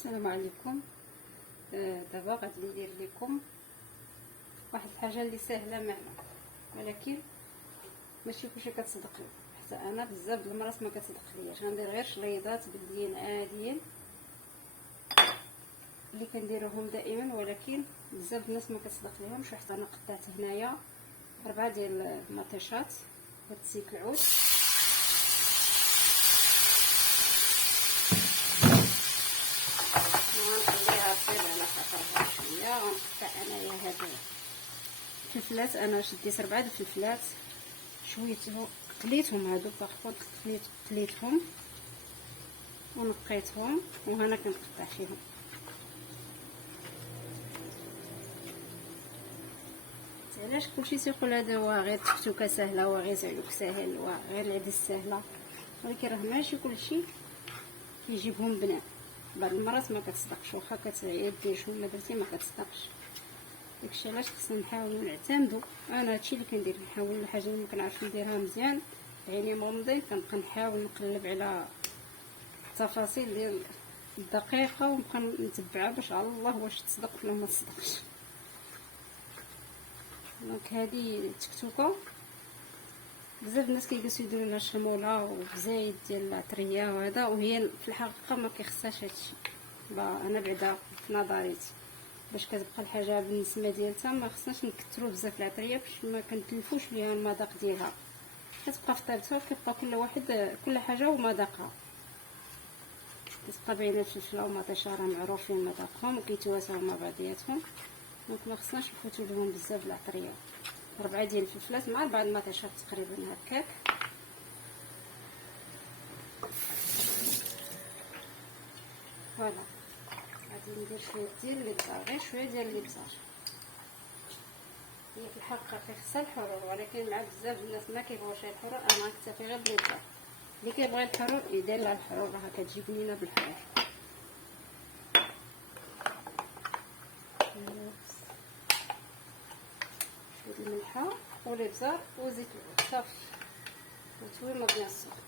السلام عليكم. دابا غادي ندير لكم واحد الحاجه اللي سهله معنا، ولكن ماشي كلشي كتصدق لي، حتى انا بزاف د المرات ما كتصدق لياش. غندير غير شريضات بلديين عاديين اللي كنديروهم دائما، ولكن بزاف الناس ما كتصدق ليهمش. حتى انا قطعت هنايا 4 ديال المطيشات هاد العود، ونخليها طيب على خاطرها شويه. غنقطع انايا هاد الفلفلات، انا شديت 4 الفلفلات شويتهم قليتهم، هادو باغ قليتهم ونقيتهم، وهنا كنقطع فيهم. علاش كلشي تيقول هذا هو غير تكتوكه سهله وغير زعلوك ساهل وغير العدس سهله، ولكن راه ماشي كلشي كيجيبهم بنان. بعض المرات ما كتصدقش، واخا كتعيد دير شنو ما درتي ما كتصدقش. داكشي علاش خصنا نحاولوا نعتمدوا. انا هادشي اللي كندير، نحاول الحاجه اللي ما كنعرفش نديرها مزيان عيني مغمضين كنبقى نحاول نقلب على التفاصيل ديال الدقيقه، ونبقى نتبعها باش على الله واش تصدق ولا ما تصدقش. دونك هذه التكتوكه بزاف الناس كيجلسوا يديروا لها شموله وزايد ديال العطريه وهذا، وهي في الحقيقه ما كيخصهاش هادشي. انا بعدا في نظريتي باش كتبقى الحاجه بالنسبه ديالتها ما خصناش نكثروا بزاف العطريه باش ما كنتلفوش ليها المذاق ديالها. كتبقى في طيبتها، وكيبقى كل حاجه ومذاقها. كتبقى باينه الفلفله ومطيشه راه معروفين مذاقهم وكيتواساو مع بعضياتهم، دونك ما خصناش نفوتوا لهم بزاف العطريه. 4 ديال الفلفلات مع 4 المطيشات تقريبا هكاك. فوالا غادي ندير شويه ديال الابزار، غير شويه ديال الابزار. هي في الحقيقه كيخصها الحرور، ولكن مع بزاف الناس ما كيبغوش الحرور. انا غنكتفي غير بالابزار. اللي كيبغي الحرور يدير لها الحرور، راه كتجي بنينه بالحرور. شويه الملحه والابزار وزيت العود صافي، وتويما بيان الصغر.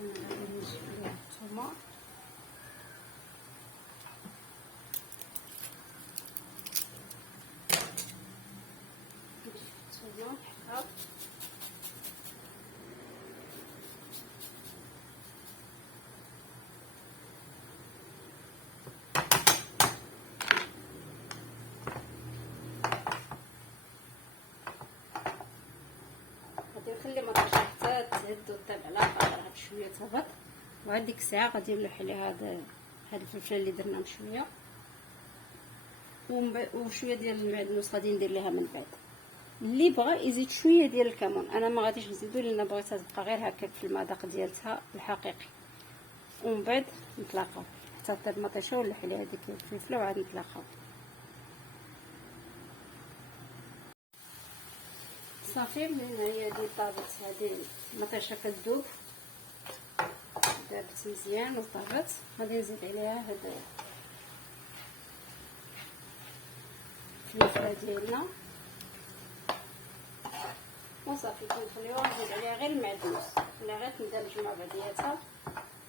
غادي نجيب ليها الثومه، نحطها نخلي مطيشه حتى تهد وطيب على خاطرها بشويه تهبط، وهاد ديك الساعه غادي نلوح عليها هاد الفلفله اللي درنا مشويه، وشويه ديال المعدنوس غادي ندير ليها من بعد. اللي بغى يزيد شويه ديال الكمون، انا ما غاديش نزيدو لان بغيتها تبقى غير هكاك في المذاق ديالتها الحقيقي. ومن بعد نطلقوا حتى طيب المطيشه ونلوح عليها ديك الفلفله وعاد نطلقوا صافي. من هي دي طابت هذه المطيشه كتذوب، دابت مزيان وطابت. غادي نزيد عليها هاد الفلفله ديالنا وصافي. كنخليوها نزيد عليها غير المعدنوس ولا غير تندمج مع بعضياتها.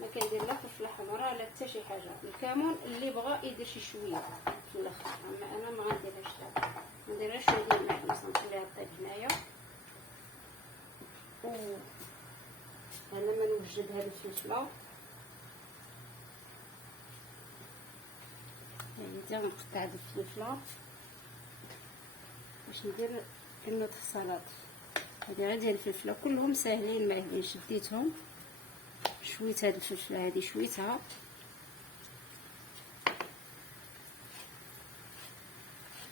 ما كندير لا فلفله حمراء لا حتى شي حاجه. الكمون اللي بغى يدير شي شويه في الاخر، اما انا ما غنديرهاش دابا. ندير غير شويه ديال المعدنوس نخليها طيب هنايا. انا ما نوجد هذه الفلفله، يعني غنقطع هذه الفلفله باش ندير كنوط السلطه. هذه غير ديال الفلفله، كلهم ساهلين ماهلين. شديتهم شويه هذه الفلفله هذه شويتها،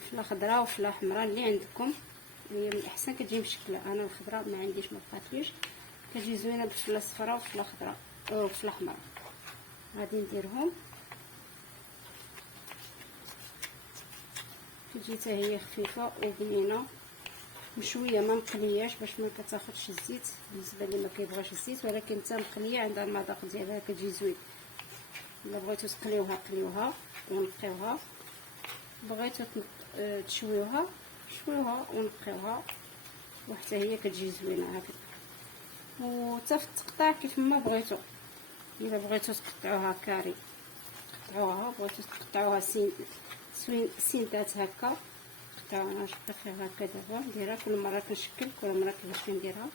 فلفله خضراء وفلفله حمراء اللي عندكم. هي من الاحسن كتجي مشكله، انا الخضراء ما عنديش ما بقاتليش، كتجي زوينه بالفلفله الصفراء وفلفله خضراء وفلفله حمراء. غادي نديرهم، كتجي حتى هي خفيفه وبنينه مشويه ما مقلياش باش ما كتاخذش الزيت. بالنسبه اللي ما كيبغاش الزيت، ولكن حتى مقليه عندها المذاق ديالها كتجي زوين. الا بغيتو تقليوها قليوها ونقيوها، بغيتو تشويوها شويوها ونقيوها، وحتى هي كتجي زوينه هكذا. وحتى في التقطاع كيف ما بغيتو. الا بغيتو تقطعوها كاري قطعوها، بغيتو تقطعوها سينتات هكا قطعوها. انا شفت فيها هكا دابا نديرها كل مره كنشكل، كل مره كيفاش كنديرها.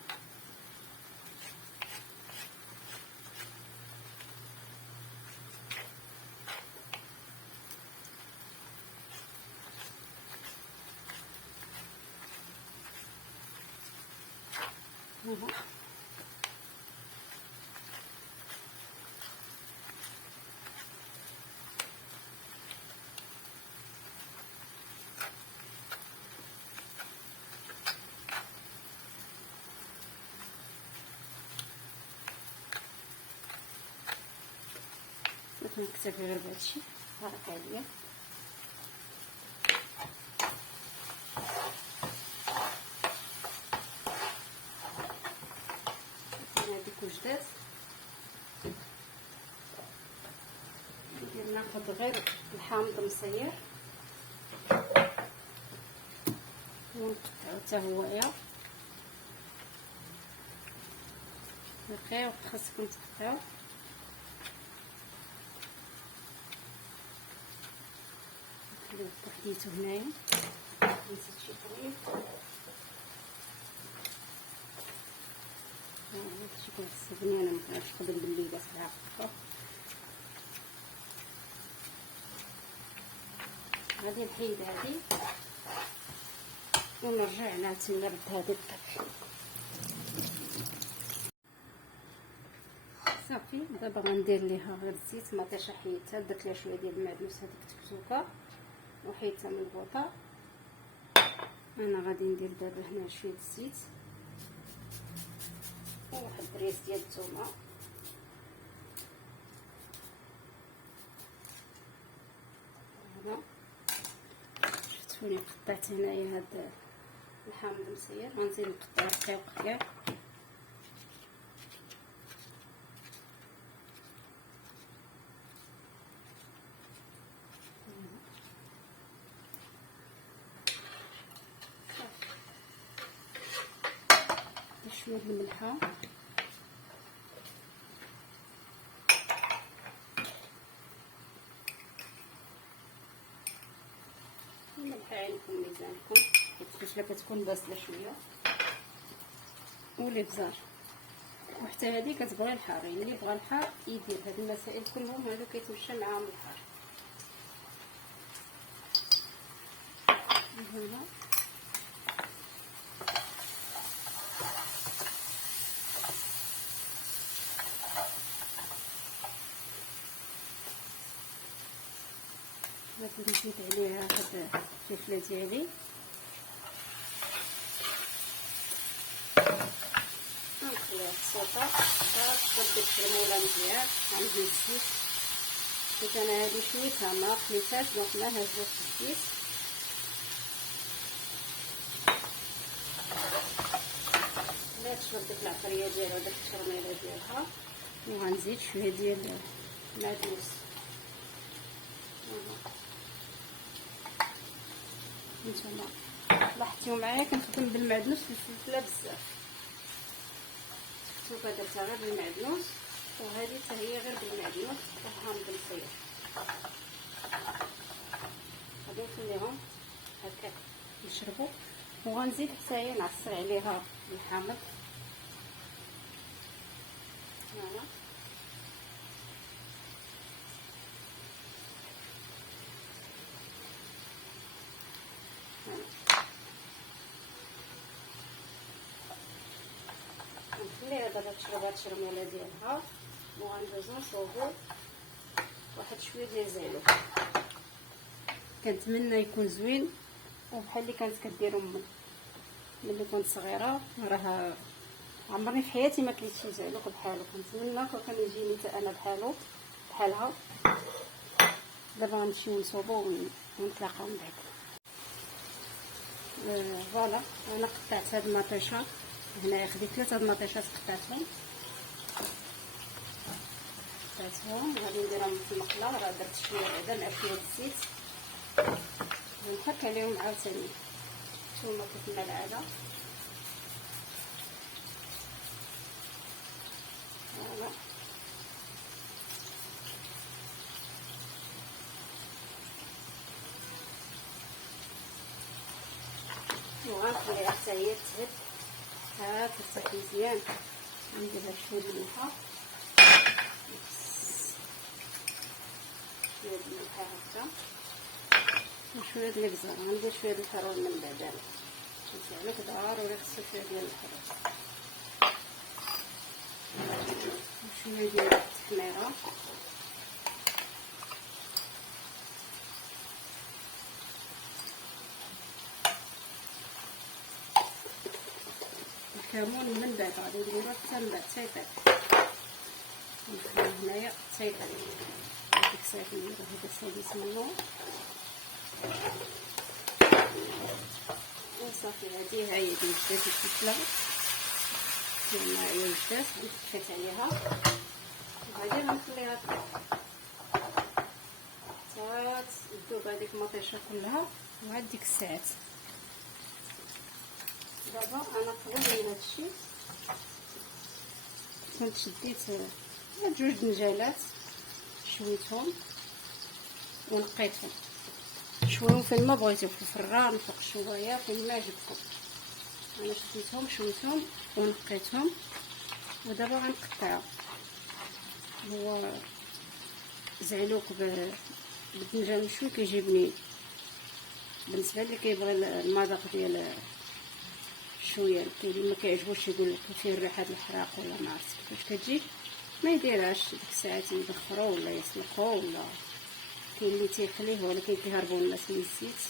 نكتفي غير بهادشي. هاكا عليا هاديك وجدات. ندير ناخد غير الحامض مصير ونقطعو حتى هويا دقيق. خاصكم تقطعو بوحديتو هنايا. نسيت شي طريف هادشي كيعصبني انا، مكنعرفش نخدم بالليلات بالعافيه. غادي نحيد هادي ونرجع نعاود نرد هادي الطبخ. صافي دابا غندير ليها غير الزيت. مطيشه حيدتها، درت لها شويه ديال المعدنوس هذيك التكتوكه وحيدتها من البوطه. انا غادي ندير دابا هنا شويه الزيت وواحد الريس ديال الثومه. هنا شفتوني قطعت هنايا هاد الحامض المصير، غنزيد نقطع رقيق كاع. شويه الملحه الملحه عينكم ميزانكم، حيت فاش كتكون باسله شويه. والابزار وحتى هذه كتبغي الحار، يعني اللي بغى الحار يدير. هاد المسائل كلهم هادو كيتمشى معاهم الحار. هنا غادي نزيد عليها هاد الفلفله ديالي. نخليها تصوطا تشرب ديك الكرموله مزيان. غنزيد الزيت، حيت انا هادي شويتها ما خليتهاش دونك ما هزتش الزيت. لا تشرب ديك العطريه ديالها وداك الشرميله ديالها. وغنزيد شويه ديال المعدنوس. نتوما لاحظتوا معايا كنخدم بالمعدنوس في الفلفله بزاف. شوفوا درتها غير بالمعدنوس، وهذه حتى هي غير بالمعدنوس وحامض مصير. غادي نخليهم هكا يشربوا، وغنزيد حتى هي نعصر عليها الحامض. هنا نخليها دابا تشرب هاد الشرموله ديالها. وغندوزو نصوبو واحد شويه ديال زيلو. كنتمنى يكون زوين وبحال اللي كانت كدير امي ملي كنت صغيره. راه عمرني في حياتي ما كليت شي زعلوق بحالو، كنتمنى كان يجيني حتى انا بحالها. دابا غنمشيو نصوبو ونتلاقاو من بعد. فوالا انا قطعت هاد المطيشه هنايا، خديت 3 المطيشات قطعتهم غادي نديرهم في المقله. راه درت شويه بعدا مع شويه الزيت ونحك عليهم عاوتاني ثم كيف ما العاده. نخليها حتى هي تهد، ترتاح مزيان. نديرها شويه د الملحه، شويه د الملحه هكا وشويه د الابزار. غندير شويه د الحرور من بعد، نسالك ضروري خصو شويه ديال الحرور وشويه ديال التحميره. الكمون من بعد غادي نديرو حتى من بعد تيطيب، نخليه هنايا تيطيب ديك الساعه نديرو هذا السادس منو وصافي. هادي ها هي وجدات الفلفله كما هي وجدات، طفيت عليها وغادي غنخليها حتى تذوب هذيك المطيشه كلها. وهاد ديك الساعات دابا انا قبل من هادشي كنت شديت هاد جوج دنجالات شويتهم ونقيتهم، شويهم فين ما بغيتو، في الفران فوق الشوايه فين ما عجبكم. انا شديتهم شويتهم ونقيتهم ودابا غنقطعهم. هو زعلوك بالدنجال مشوي كيجي بنين بالنسبه اللي كيبغي المذاق ديال شويه. كاين اللي ما كيعجبوش يقول لك فيه ريحه الحراق ولا ما عرفت كيفاش كتجي، ما يديرهاش ديك الساعات يبخروا ولا يسلقوا. ولا كاين اللي تيخليه ولكن كيهربوا الناس من الزيت،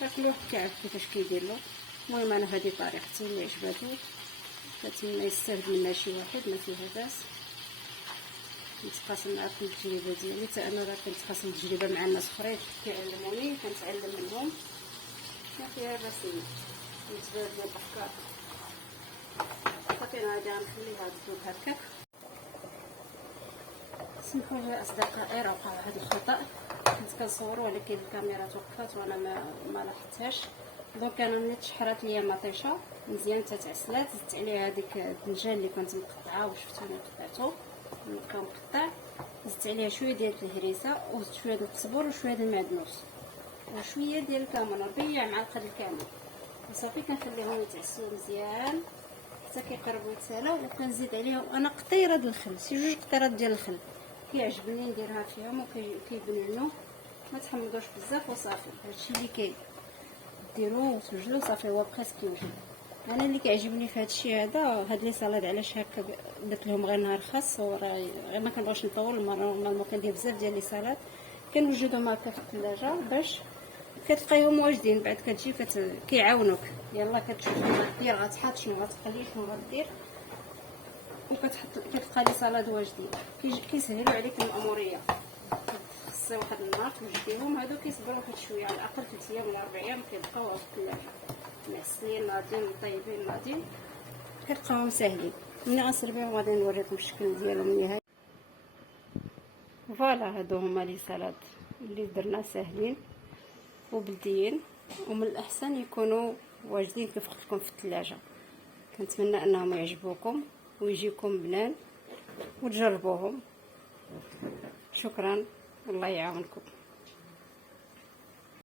راه كل واحد كيعرف كيفاش كيدير له. المهم انا هذه طريقتي اللي عجباتو، كنتمنى يستافد منها شي واحد، ما فيها باس. نتقاسم معكم التجربه ديالي، حتى انا راه كنتقاسم التجربه مع الناس اخرين كيعلموني، كنتعلم منهم، ما فيها باس نتبادلوا الافكار. صافي انا غادي غنخليها تذوب هكاك. سمحوا لي اصدقائي، راه وقع واحد الخطا، كنت كنصور ولكن الكاميرا توقفات وانا ما لاحظتهاش. دونك انا نيت شحرات ليا مطيشه مزيان تتعسلات، زدت عليها هذيك الدنجال اللي كنت مقطعه وشفتوني قطعته نبقى مقطع، زدت عليها شويه ديال الهريسه وزدت شويه ديال القزبر وشويه ديال المعدنوس وشويه ديال الكمون، ربيع معلقه ديال الكمون. وصافي كنخليهم يتعسلوا مزيان حتى كيقربوا يتسالاو، وكنزيد عليهم انا قطيره ديال الخل، شي جوج قطيرات ديال الخل كيعجبني نديرها فيهم وكيبنعنوا. ما تحمضوش بزاف وصافي. هادشي اللي كاين، ديروه وتوجدوه صافي. هو بقيت كيوجد. انا اللي كيعجبني في هادشي هذا هاد لي سالاد، علاش هكا درت لهم غير نهار خاص، وراه غير ما كنبغيش نطول. نورمالمون كندير بزاف ديال لي سالاد كنوجدهم هكا في الثلاجه باش كتلقايهم واجدين. بعد كتجي كيعاونوك، يلا كتشوف شنو غدير، غتحط شنو غتقلي شنو غدير، كتلقى لي سالاد واجدين كيسهلوا عليك الاموريه. خصها واحد النهار توجديهم، هادو كيصبروا واحد شويه، على الاقل 3 ايام ولا 4 ايام كيبقاو في الثلاجه معسلين ناضين طيبين ناضين، كتلقاهم ساهلين. ملي غنسربيهم غادي نوريكم الشكل ديالهم النهائي. فوالا هادو هما لي سالاد اللي درنا ساهلين وبلديين، ومن الاحسن يكونوا واجدين كيف قلت لكم في الثلاجه. كنتمنى انهم يعجبوكم ويجيكم بنان وتجربوهم. شكرا، الله يعاونكم.